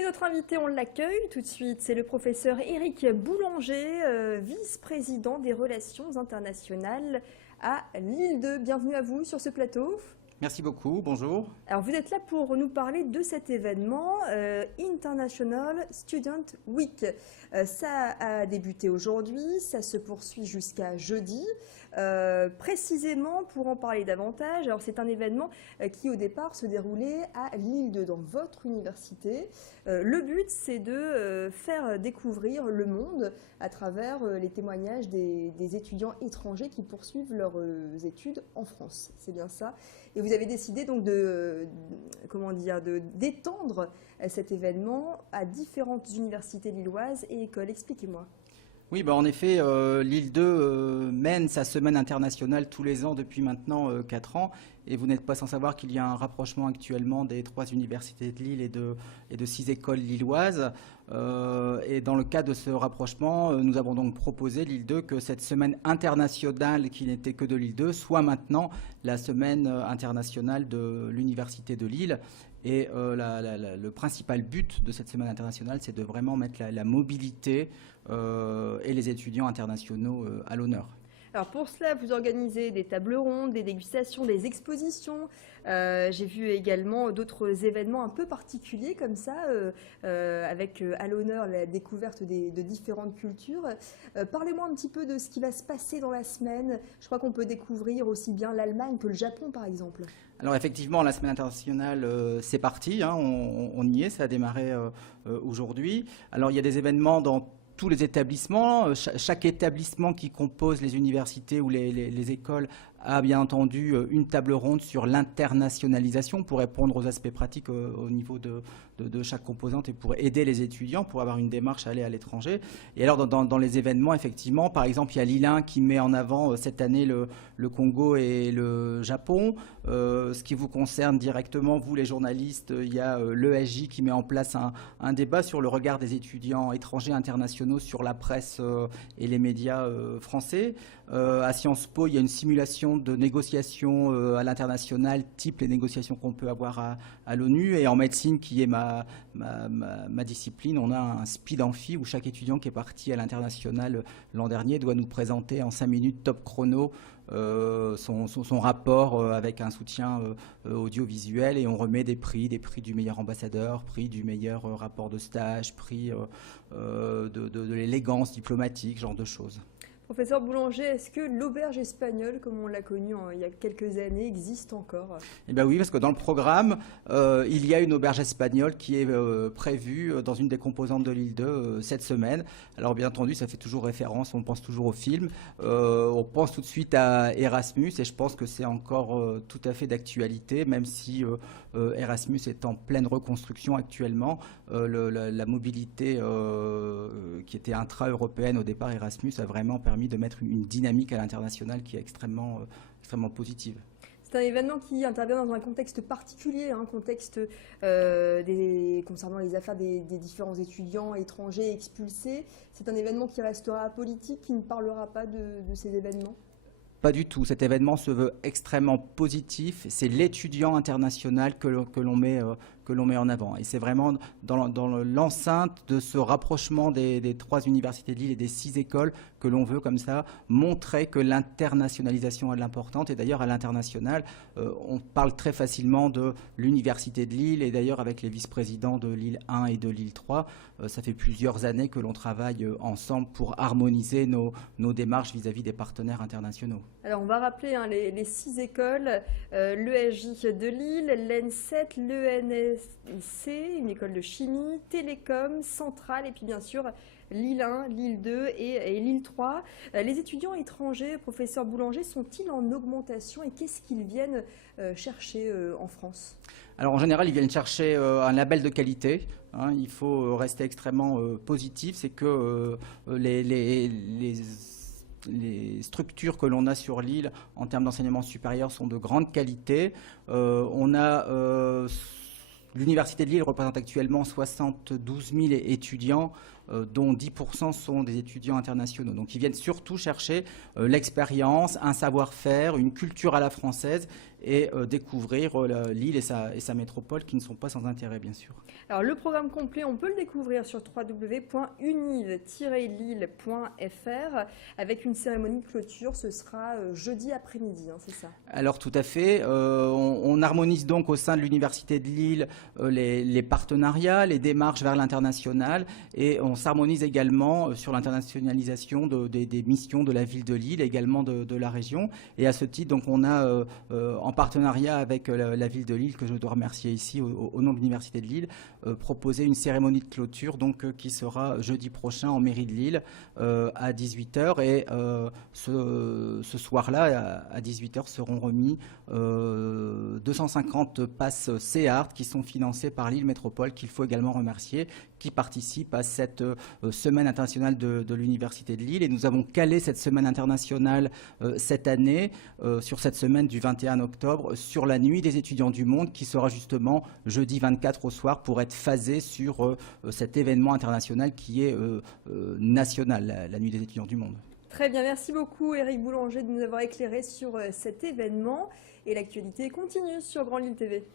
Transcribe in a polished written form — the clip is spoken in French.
Et notre invité, on l'accueille tout de suite. C'est le professeur Éric Boulanger, vice-président des relations internationales à Lille 2. Bienvenue à vous sur ce plateau. Merci beaucoup, bonjour. Alors vous êtes là pour nous parler de cet événement International Student Week. Ça a débuté aujourd'hui, ça se poursuit jusqu'à jeudi. Précisément pour en parler davantage, alors c'est un événement qui au départ se déroulait à Lille 2 dans votre université. Le but c'est de faire découvrir le monde à travers les témoignages des étudiants étrangers qui poursuivent leurs études en France. C'est bien ça. Et vous avez décidé donc d'étendre cet événement à différentes universités lilloises et écoles. Expliquez-moi. Oui, en effet, Lille 2 mène sa semaine internationale tous les ans depuis maintenant 4 ans. Et vous n'êtes pas sans savoir qu'il y a un rapprochement actuellement des 3 universités de Lille et de 6 écoles lilloises. Et dans le cadre de ce rapprochement, nous avons donc proposé Lille 2 que cette semaine internationale qui n'était que de Lille 2 soit maintenant la semaine internationale de l'université de Lille. Et le principal but de cette semaine internationale, c'est de vraiment mettre la mobilité et les étudiants internationaux à l'honneur. Alors pour cela, vous organisez des tables rondes, des dégustations, des expositions. J'ai vu également d'autres événements un peu particuliers comme ça, avec à l'honneur la découverte de différentes cultures. Parlez-moi un petit peu de ce qui va se passer dans la semaine. Je crois qu'on peut découvrir aussi bien l'Allemagne que le Japon, par exemple. Alors effectivement, la semaine internationale, c'est parti, hein, on y est, ça a démarré aujourd'hui. Alors il y a des événements dans tous les établissements. Chaque établissement qui compose les universités ou les écoles a bien entendu une table ronde sur l'internationalisation pour répondre aux aspects pratiques au niveau de chaque composante et pour aider les étudiants pour avoir une démarche à aller à l'étranger. Et alors dans les événements, effectivement, par exemple, il y a Lille 1 qui met en avant cette année le Congo et le Japon. Ce qui vous concerne directement, vous les journalistes, il y a l'ESJ qui met en place un débat sur le regard des étudiants étrangers internationaux sur la presse et les médias français. À Sciences Po, il y a une simulation de négociations à l'international, type les négociations qu'on peut avoir à l'ONU. Et en médecine, qui est ma discipline, on a un speed amphi où chaque étudiant qui est parti à l'international l'an dernier doit nous présenter en 5 minutes top chrono son rapport avec un soutien audiovisuel, et on remet des prix du meilleur ambassadeur, prix du meilleur rapport de stage, prix de l'élégance diplomatique, ce genre de choses. Professeur Boulanger, est-ce que l'auberge espagnole, comme on l'a connue il y a quelques années, existe encore? Eh bien oui, parce que dans le programme, il y a une auberge espagnole qui est prévue dans une des composantes de Lille 2 cette semaine. Alors bien entendu, ça fait toujours référence, on pense toujours au film. On pense tout de suite à Erasmus, et je pense que c'est encore tout à fait d'actualité, même si Erasmus est en pleine reconstruction actuellement. La mobilité qui était intra-européenne au départ, Erasmus, a vraiment permis de mettre une dynamique à l'international qui est extrêmement positive. C'est un événement qui intervient dans un contexte particulier, un contexte concernant les affaires des différents étudiants étrangers expulsés. C'est un événement qui restera apolitique, qui ne parlera pas de ces événements? Pas du tout. Cet événement se veut extrêmement positif. C'est l'étudiant international que l'on met en avant. Et c'est vraiment dans l'enceinte de ce rapprochement des 3 universités de Lille et des 6 écoles que l'on veut comme ça montrer que l'internationalisation est l'importante. Et d'ailleurs, à l'international, on parle très facilement de l'université de Lille. Et d'ailleurs, avec les vice-présidents de Lille 1 et de Lille 3, ça fait plusieurs années que l'on travaille ensemble pour harmoniser nos démarches vis-à-vis des partenaires internationaux. Alors, on va rappeler les 6 écoles, l'ESJ de Lille, l'EN7, l'ENSC, une école de chimie, Télécom, Centrale, et puis bien sûr Lille 1, Lille 2 et Lille 3. Les étudiants étrangers, professeur Boulanger, sont-ils en augmentation et qu'est-ce qu'ils viennent chercher en France? Alors en général, ils viennent chercher un label de qualité. Hein, il faut rester extrêmement positif. C'est que les structures que l'on a sur l'île en termes d'enseignement supérieur sont de grande qualité. L'Université de Lille représente actuellement 72 000 étudiants dont 10% sont des étudiants internationaux. Donc ils viennent surtout chercher l'expérience, un savoir-faire, une culture à la française et découvrir Lille et sa métropole qui ne sont pas sans intérêt, bien sûr. Alors le programme complet, on peut le découvrir sur www.univ-lille.fr avec une cérémonie de clôture. Ce sera jeudi après-midi, hein, c'est ça? Alors tout à fait. On harmonise donc au sein de l'Université de Lille les partenariats, les démarches vers l'international et on s'harmonise également sur l'internationalisation des missions de la ville de Lille, également de la région. Et à ce titre, donc, on a en partenariat avec la ville de Lille, que je dois remercier ici au nom de l'Université de Lille, proposé une cérémonie de clôture donc, qui sera jeudi prochain en mairie de Lille à 18h. Et ce soir-là, à 18h, seront remis 250 passes C-Art qui sont financées par Lille Métropole, qu'il faut également remercier, qui participe à cette semaine internationale de l'Université de Lille. Et nous avons calé cette semaine internationale cette année, sur cette semaine du 21 octobre, sur la nuit des étudiants du monde, qui sera justement jeudi 24 au soir pour être phasé sur cet événement international qui est national, la nuit des étudiants du monde. Très bien, merci beaucoup Éric Boulanger de nous avoir éclairé sur cet événement et l'actualité continue sur Grand Lille TV.